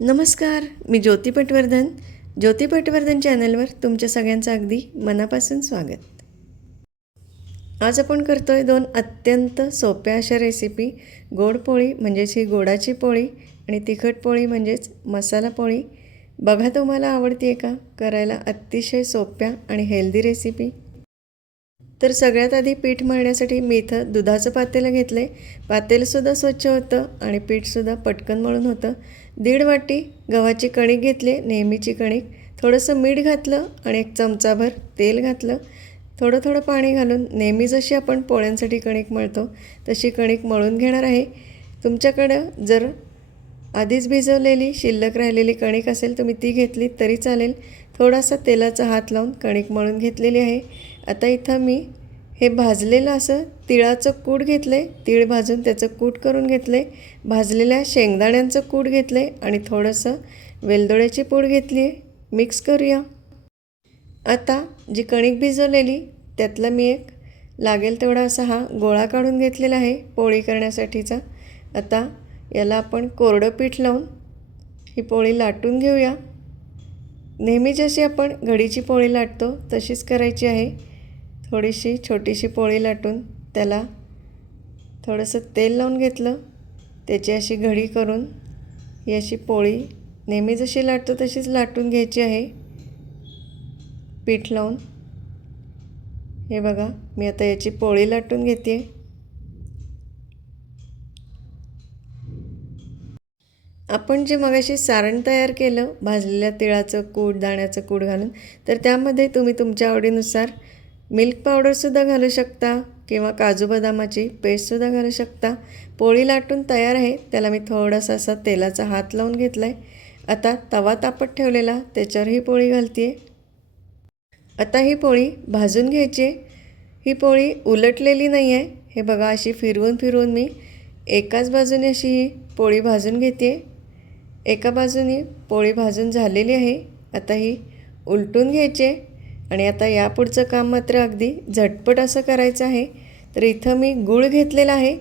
नमस्कार मी ज्योती पटवर्धन. ज्योती पटवर्धन चॅनलवर तुमच्या सगळ्यांचं अगदी मनापासून स्वागत. आज आपण करतो आहे दोन अत्यंत सोप्या अशा रेसिपी गोड पोळी म्हणजेच ही गोडाची पोळी आणि तिखट पोळी म्हणजेच मसाला पोळी. बघा तुम्हाला आवडते का? करायला अतिशय सोप्या आणि हेल्दी रेसिपी तर सगळ्यात आधी पीठ मळण्यासाठी मी इथं दुधाचं पातेलं घेतलं आहे पातेलंसुद्धा स्वच्छ होतं आणि पीठसुद्धा पटकन मळून होतं. दीड वाटी गव्हाची कणिक घेतली नेहमीची कणिक. थोडंसं मीठ घातलं आणि एक चमचाभर तेल घातलं. थोडं थोडं पाणी घालून नेहमी जशी आपण पोळ्यांसाठी कणिक मळतो तशी कणिक मळून घेणार आहे. तुमच्याकडं जर आधीच भिजवलेली शिल्लक राहिलेली कणिक असेल तुम्ही ती घेतली तरी चालेल. थोडासा तेलाचा हात लावून कणिक मळून घेतलेली आहे. आता इथं मी हे भाजलेलं असं तिळाचं कूट घेतलं आहे तीळ भाजून त्याचं कूट करून घेतलं आहे भाजलेल्या शेंगदाण्यांचं कूट घेतलं आहे आणि थोडंसं वेलदोड्याची पूड घेतली आहे मिक्स करूया. आता जी कणिक भिजवलेली त्यातला मी एक लागेल तेवढा असा हा गोळा काढून घेतलेला आहे पोळी करण्यासाठीचा. आता याला आपण कोरडं पीठ लावून ही पोळी लाटून घेऊया. नेहमी जशी आपण घडीची पोळी लाटतो तशीच करायची आहे. थोडीशी छोटीशी पोळी लाटून त्याला थोडंसं तेल लावून घेतलं. त्याची अशी घडी करून ही अशी पोळी नेहमी जशी लाटतो तशीच लाटून घ्यायची आहे. पीठ लावून. हे बघा मी आता याची पोळी लाटून घेते आपण जे मगाशी सारण तयार केलं भाजलेल्या तिळाचं कूड दाण्याचं कूड घालून तर त्यामध्ये तुम्ही तुमच्या आवडीनुसार मिल्क पावडरसुद्धा घालू शकता किंवा काजू बदामाची पेस्टसुद्धा घालू शकता. पोळी लाटून तयार आहे. त्याला मी थोडासा असा तेलाचा हात लावून घेतला आहे आता तवा तापत ठेवलेला त्याच्यावर ही पोळी घालते आता ही पोळी भाजून घ्यायची आहे. ही पोळी उलटलेली नाही आहे हे बघा अशी फिरवून फिरवून मी एकाच बाजूने अशी ही पोळी भाजून घेते एका बाजूने पोळी भाजून झालेली आहे. आता ही उलटून घ्यायची आहे. आणि आता यापुढचं काम मात्र अगदी झटपट असं करायचं आहे. तर इथं मी गूळ घेतलेला आहे.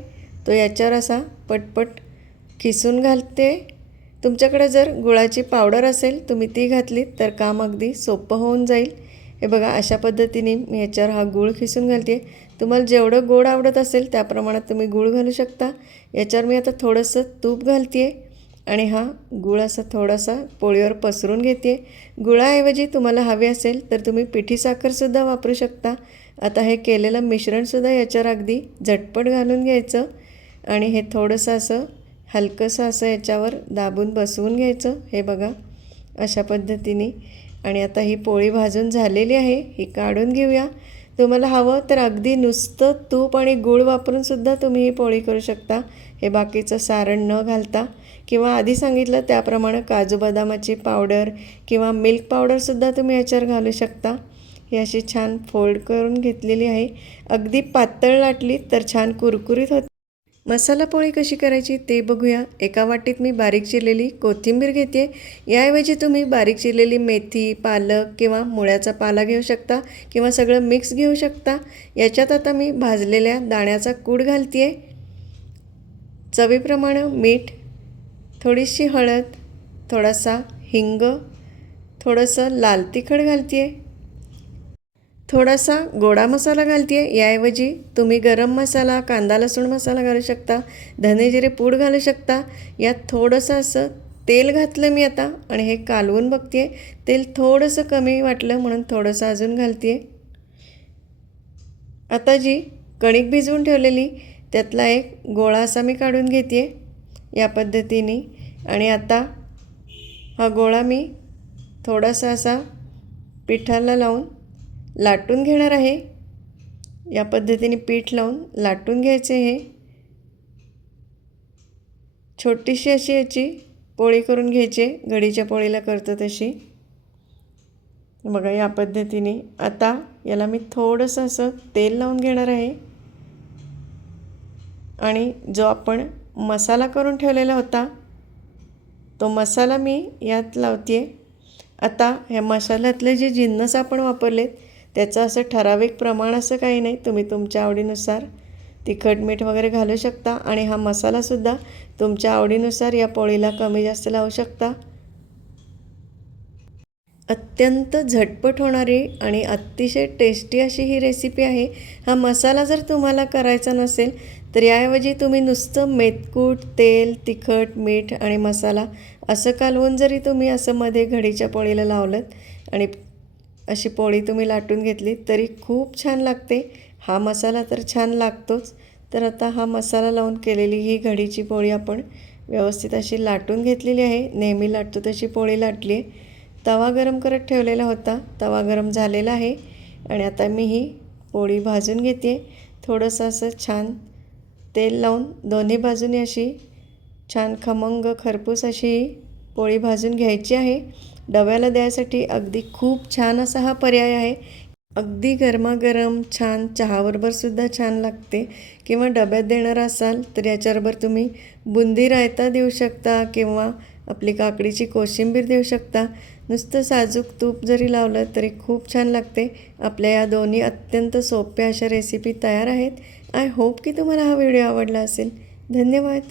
तो याच्यावर असा पटपट खिसून घालते. तुमच्याकडे जर गुळाची पावडर असेल तुम्ही ती घातली तर काम अगदी सोपं होऊन जाईल. हे बघा अशा पद्धतीने मी याच्यावर हा गूळ खिसून घालते. तुम्हाला जेवढं गोड आवडत असेल त्या प्रमाणात तुम्ही गूळ घालू शकता. याच्यावर मी आता थोडंसं तूप घालते. आणि हा गुळ असा थोडासा पोळीवर पसरून घेते. गुळाऐवजी तुम्हाला हवे असेल तर तुम्ही पिठी साखरसुद्धा वापरू शकता. आता हे केलेलं मिश्रणसुद्धा याच्यावर अगदी झटपट घालून घ्यायचं आणि हे थोडंसं असं हलकंसं असं याच्यावर दाबून बसवून घ्यायचं. हे बघा अशा पद्धतीने. आणि आता ही पोळी भाजून झालेली आहे ही काढून घेऊया. तुम्हाला हवं तर अगदी नुसतं तूप आणि गूळ वापरूनसुद्धा तुम्ही ही पोळी करू शकता. हे बाकीचं सारण न घालता. किंवा आधी सांगितलं त्याप्रमाणे काजू बदामाची पावडर किंवा मिल्क पावडरसुद्धा तुम्ही याच्यावर घालू शकता. ही अशी छान फोल्ड करून घेतलेली आहे. अगदी पातळ लाटली तर छान कुरकुरीत होते. मसाला पोळी कशी करायची ते बघूया. एका वाटीत मी बारीक चिरलेली कोथिंबीर घेते. याऐवजी तुम्ही बारीक चिरलेली मेथी पालक किंवा मुळ्याचा पाला घेऊ शकता किंवा सगळं मिक्स घेऊ शकता. याच्यात आता मी भाजलेल्या दाण्याचा कूड घालते चवीप्रमाणे मीठ थोडीशी हळद थोडासा हिंग थोडंसं लाल तिखट घालते थोडासा गोडा मसाला घालते याऐवजी तुम्ही गरम मसाला कांदा लसूण मसाला घालू शकता धने जिरे पूड घालू शकता. यात थोडंसं असं तेल घातलं मी आता आणि हे कालवून बघते तेल थोडंसं कमी वाटलं म्हणून थोडंसं अजून घालते आता जी कणिक भिजवून ठेवलेली त्यातला एक गोळा असा मी काढून घेते आहे या पद्धतीने. आणि आता हा गोळा मी थोडासा असा पिठाला लावून लाटून घेणार आहे. या पद्धतीने पीठ लावून लाटून घ्यायचे हे. छोटीशी अशी याची पोळी करून घ्यायची घडीच्या पोळीला करतो तशी. बघा या पद्धतीने. आता याला मी थोडंसं असं तेल लावून घेणार आहे. आणि जो आपण मसाला करून ठेवलेला होता. तो मसाला मी यात लावते आता ह्या मसाल्यातले जे जिन्नस आपण वापरलेत त्याचं असं ठराविक प्रमाण असं काही नाही. तुम्ही तुमच्या आवडीनुसार तिखट मीठ वगैरे घालू शकता आणि हा मसालासुद्धा तुमच्या आवडीनुसार या पोळीला कमी जास्त लावू शकता. अत्यंत झटपट होणारी आणि अतिशय टेस्टी अशी ही रेसिपी आहे. हा मसाला जर तुम्हाला करायचा नसेल तर याऐवजी तुम्ही नुसतं मेतकूट तेल तिखट मीठ आणि मसाला असं कालवून जरी तुम्ही असं मध्ये घडीच्या पोळीला लावलं आणि अशी पोळी तुम्ही लाटून घेतली तरी खूप छान लागते. हा मसाला तर छान लागतोच. तर आता हा मसाला लावून केलेली ही घडीची पोळी आपण व्यवस्थित अशी लाटून घेतलेली आहे. नेहमी लाटतो तशी पोळी लाटली आहे तवा गरम करत ठेवलेला होता. तवा गरम झालेला आहे. आणि आता मी ही पोळी भाजून घेते. थोडंसं असं छान तेल लावून दोन्ही बाजूनी अशी छान खमंग खरपूस अशी पोळी भाजून घ्यायची आहे. डब्याला द्यायसाठी अगदी खूप छान असा हा पर्याय आहे. अगदी गरमागरम छान चहाबरोबरसुद्धा छान लागते. किंवा डब्यात देणार असाल तर याच्याबरोबर तुम्ही बुंदी रायता देऊ शकता किंवा आपली काकडीची कोशिंबीर देऊ शकता. नुसतं साजूक तूप जरी लावलं तरी खूप छान लागते. आपल्या या दोन्ही अत्यंत सोप्या अशा रेसिपी तयार आहेत. आय होप की तुम्हाला हा व्हिडिओ आवडला असेल. धन्यवाद.